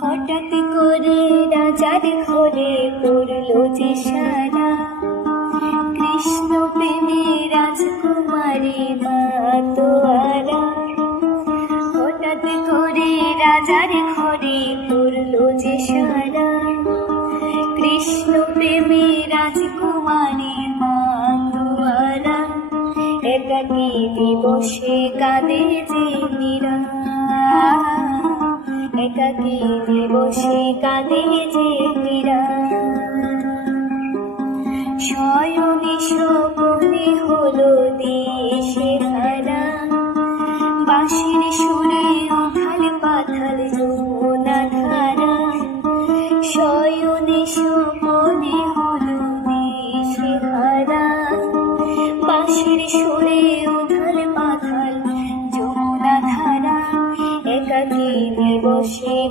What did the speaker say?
হঠাৎ করে রাজার ঘরে পড়লো যে সারা, কৃষ্ণ প্রেমে রাজকুমারী মাতোয়ারা। হঠাৎ করে রাজার ঘরে পড়লো যে সারা, কৃষ্ণ প্রেমে রাজকুমারী মাতোয়ারা। একাকী দিবসে কাঁদে যে মীরা, একাকী দিবসে কাঁদে যে মীরা। শয়নে স্বপনে হলো দিশেহারা, বাঁশির সুরে